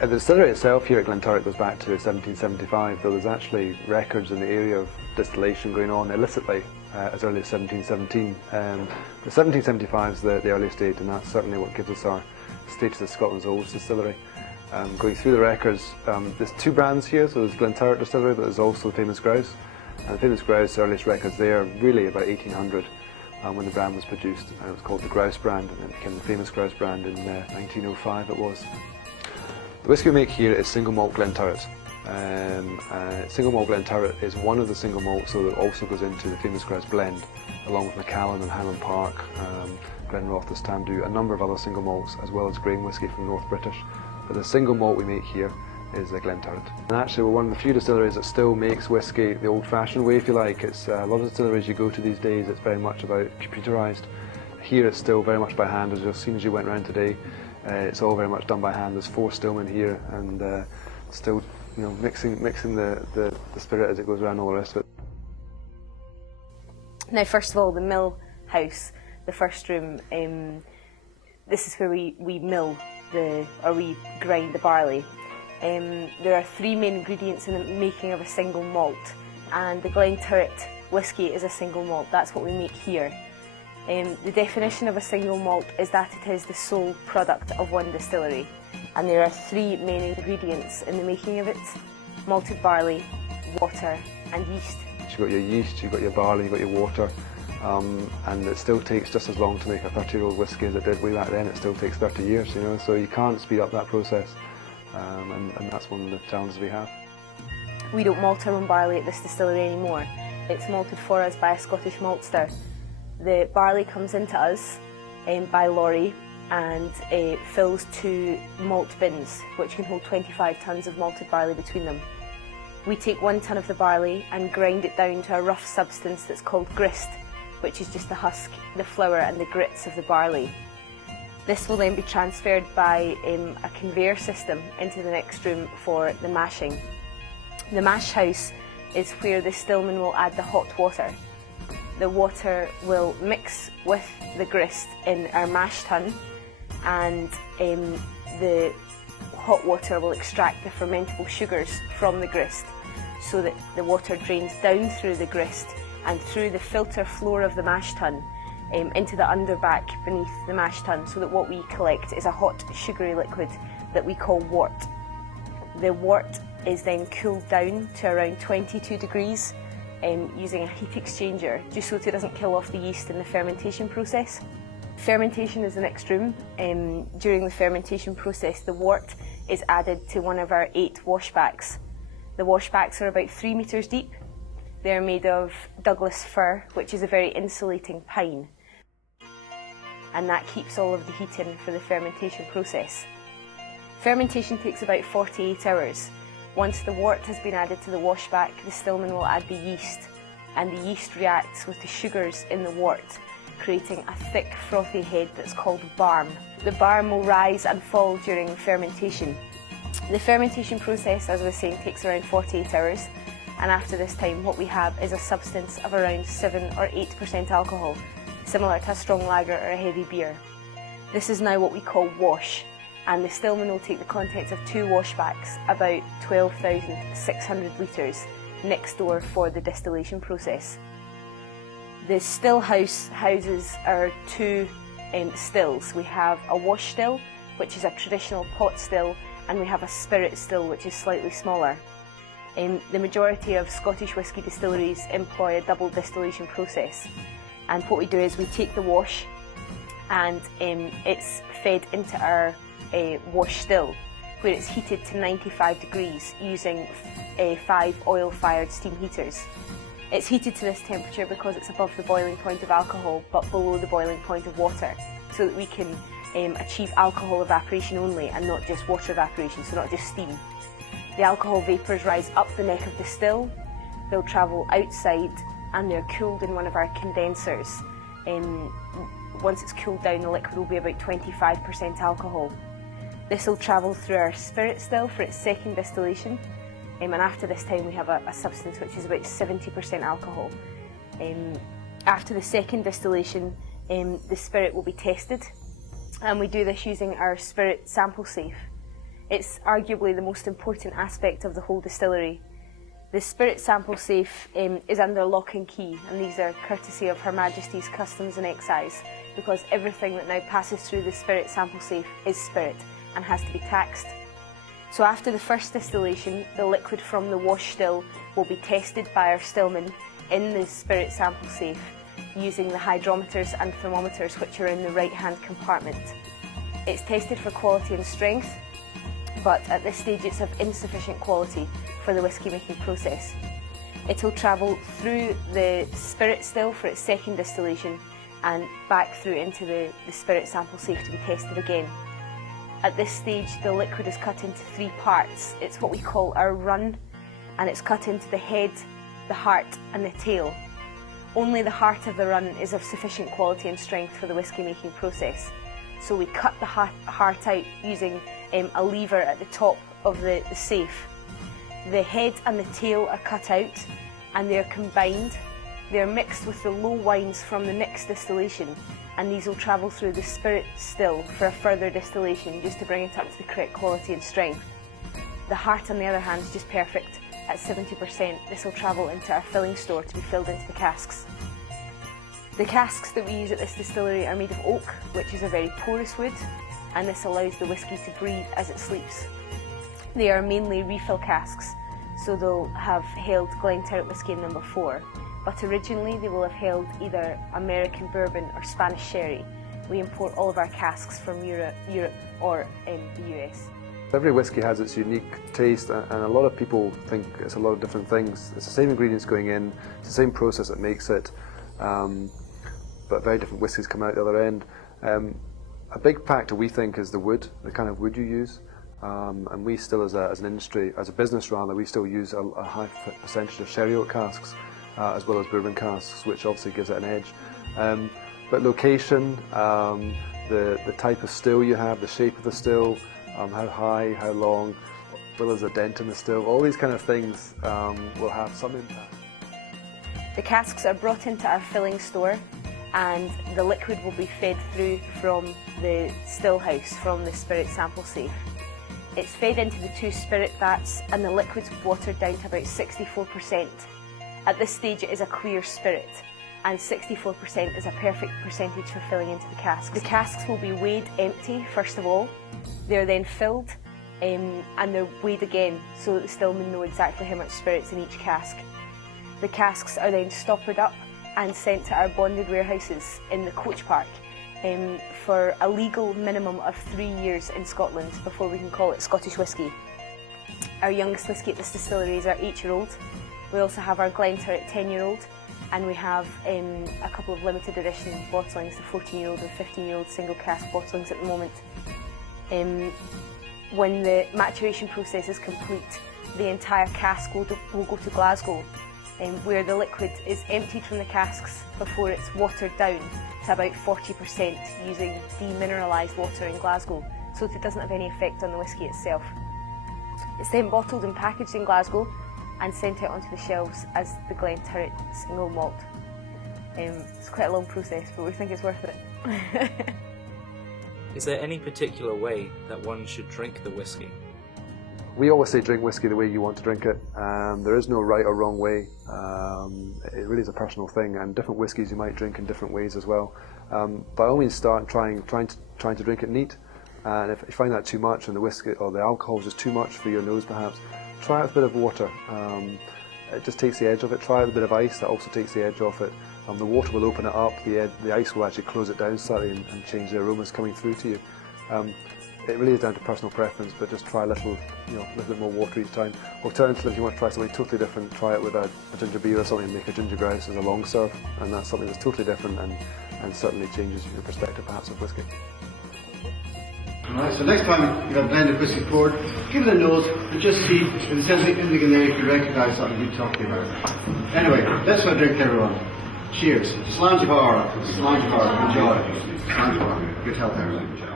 The distillery itself here at Glenturret goes back to 1775, though there's actually records in the area of distillation going on illicitly as early as 1717. The 1775 is the earliest date, and that's certainly what gives us our status as Scotland's oldest distillery. Going through the records, there's two brands here, so there's Glenturret Distillery, but there's also the famous Grouse. And the famous Grouse, the earliest records there, really about 1800 when the brand was produced. And it was called the Grouse brand, and it became the famous Grouse brand in 1905 it was. The whisky we make here is single malt Glenturret. Single malt Glenturret is one of the single malts, so that also goes into the famous Grouse blend, along with Macallan and Highland Park, Glenrothes, Tamdhu, a number of other single malts, as well as grain whisky from North British. But the single malt we make here is a Glenturret. And actually we're one of the few distilleries that still makes whisky the old-fashioned way, if you like. It's a lot of distilleries you go to these days, it's very much about computerised. Here it's still very much by hand, as you've seen as you went around today. It's all very much done by hand. There's 4 stillmen here, and still, you know, mixing the spirit as it goes around, all the rest of it. Now, first of all, the mill house, the first room. This is where we mill we grind the barley. There are 3 main ingredients in the making of a single malt, and the Glenturret whisky is a single malt. That's what we make here. The definition of a single malt is that it is the sole product of one distillery, and there are 3 main ingredients in the making of it: malted barley, water and yeast. You've got your yeast, you've got your barley, you've got your water, and it still takes just as long to make a 30-year-old whisky as it did way back then. It still takes 30 years, you know, so you can't speed up that process, and that's one of the challenges we have. We don't malt our own barley at this distillery anymore. It's malted for us by a Scottish maltster. The barley comes into us by lorry and fills 2 malt bins, which can hold 25 tonnes of malted barley between them. We take 1 tonne of the barley and grind it down to a rough substance that's called grist, which is just the husk, the flour and the grits of the barley. This will then be transferred by a conveyor system into the next room for the mashing. The mash house is where the stillman will add the hot water. The water will mix with the grist in our mash tun, and the hot water will extract the fermentable sugars from the grist, so that the water drains down through the grist and through the filter floor of the mash tun into the underback beneath the mash tun, so that what we collect is a hot sugary liquid that we call wort. The wort is then cooled down to around 22 degrees using a heat exchanger, just so that it doesn't kill off the yeast in the fermentation process. Fermentation is the next room. During the fermentation process, the wort is added to one of our 8 washbacks. The washbacks are about 3 metres deep. They're made of Douglas fir, which is a very insulating pine, and that keeps all of the heat in for the fermentation process. Fermentation takes about 48 hours. Once the wort has been added to the washback, the stillman will add the yeast, and the yeast reacts with the sugars in the wort, creating a thick, frothy head that's called barm. The barm will rise and fall during fermentation. The fermentation process, as I was saying, takes around 48 hours, and after this time what we have is a substance of around 7 or 8% alcohol, similar to a strong lager or a heavy beer. This is now what we call wash, and the stillman will take the contents of 2 washbacks, about 12,600 litres, next door for the distillation process. The still house houses our 2 stills. We have a wash still, which is a traditional pot still, and we have a spirit still, which is slightly smaller. The majority of Scottish whisky distilleries employ a double distillation process, and what we do is we take the wash and it's fed into our wash still, where it's heated to 95 degrees using 5 oil-fired steam heaters. It's heated to this temperature because it's above the boiling point of alcohol but below the boiling point of water, so that we can achieve alcohol evaporation only and not just water evaporation, so not just steam. The alcohol vapours rise up the neck of the still, they'll travel outside, and they're cooled in one of our condensers. Once it's cooled down, the liquid will be about 25% alcohol. This will travel through our spirit still for its second distillation, and after this time we have a substance which is about 70% alcohol. After the second distillation, the spirit will be tested, and we do this using our spirit sample safe. It's arguably the most important aspect of the whole distillery. The spirit sample safe is under lock and key, and these are courtesy of Her Majesty's Customs and Excise, because everything that now passes through the spirit sample safe is spirit and has to be taxed. So after the first distillation, the liquid from the wash still will be tested by our stillmen in the spirit sample safe using the hydrometers and thermometers which are in the right-hand compartment. It's tested for quality and strength, but at this stage it's of insufficient quality for the whisky making process. It will travel through the spirit still for its second distillation and back through into the spirit sample safe to be tested again. At this stage the liquid is cut into 3 parts. It's what we call our run, and it's cut into the head, the heart and the tail. Only the heart of the run is of sufficient quality and strength for the whisky making process. So we cut the heart out using a lever at the top of the safe. The head and the tail are cut out and they're combined. They're mixed with the low wines from the next distillation, and these will travel through the spirit still for a further distillation just to bring it up to the correct quality and strength. The heart on the other hand is just perfect. At 70%, this will travel into our filling store to be filled into the casks. The casks that we use at this distillery are made of oak, which is a very porous wood, and this allows the whisky to breathe as it sleeps. They are mainly refill casks, so they'll have held Glenturret whisky in number 4, but originally they will have held either American bourbon or Spanish sherry. We import all of our casks from Europe or the US. Every whisky has its unique taste, and a lot of people think it's a lot of different things. It's the same ingredients going in, it's the same process that makes it, but very different whiskies come out the other end. A big factor we think is the wood, the kind of wood you use, and we still as an industry, as a business rather, we still use a high percentage of sherry oak casks as well as bourbon casks, which obviously gives it an edge. But location, the type of still you have, the shape of the still, how high, how long, whether there's a dent in the still, all these kind of things will have some impact. The casks are brought into our filling store and the liquid will be fed through from the still house, from the spirit sample safe. It's fed into the 2 spirit vats and the liquid's watered down to about 64%. At this stage it is a clear spirit, and 64% is a perfect percentage for filling into the casks. The casks will be weighed empty first of all. They're then filled and they're weighed again so that the stillmen know exactly how much spirit's in each cask. The casks are then stoppered up and sent to our bonded warehouses in the coach park for a legal minimum of 3 years in Scotland before we can call it Scottish whisky. Our youngest whisky at this distillery is our 8-year-old. We also have our Glenturret 10-year-old, and we have a couple of limited edition bottlings, the 14-year-old and 15-year-old single cask bottlings at the moment. When the maturation process is complete, the entire cask will go to Glasgow, where the liquid is emptied from the casks before it's watered down to about 40% using demineralised water in Glasgow, so that it doesn't have any effect on the whisky itself. It's then bottled and packaged in Glasgow and sent out onto the shelves as the Glenturret single malt. It's quite a long process, but we think it's worth it. Is there any particular way that one should drink the whisky? We always say drink whisky the way you want to drink it. There is no right or wrong way. It really is a personal thing, and different whiskies you might drink in different ways as well. By all means, start trying to drink it neat. And if you find that too much, and the whisky or the alcohol is just too much for your nose, perhaps try it with a bit of water. It just takes the edge off it. Try it with a bit of ice. That also takes the edge off it. The water will open it up. The ice will actually close it down slightly and change the aromas coming through to you. It really is down to personal preference, but just try a little bit more water each time. Alternatively, if you want to try something totally different, try it with a ginger beer or something, and make a ginger grouse as a long serve, and that's something that's totally different and certainly changes your perspective perhaps of whisky. Alright, so next time you've got a blended whisky poured, give it a nose and just see if there's anything in the there you can recognise something we're talking about. Anyway, let's have a drink, everyone. Cheers. Slán Enjoy. Slán. Good health, everyone.